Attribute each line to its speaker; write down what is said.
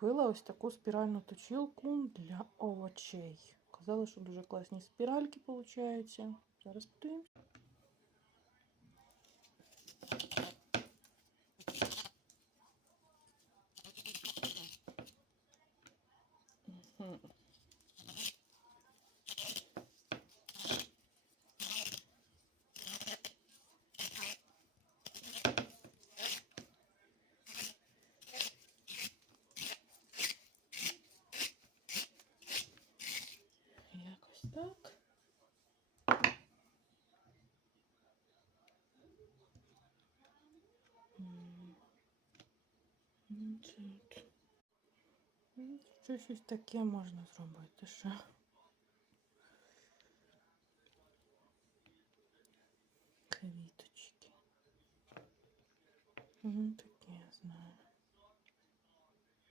Speaker 1: Купила ось таку спіральну точилку для овочей. Казали, що дуже класні спіральки получаються. Зараз подивимось. Мгм. Так. Ну. Ну, Що щось таке можна зробити ще. Квіточки. Угу,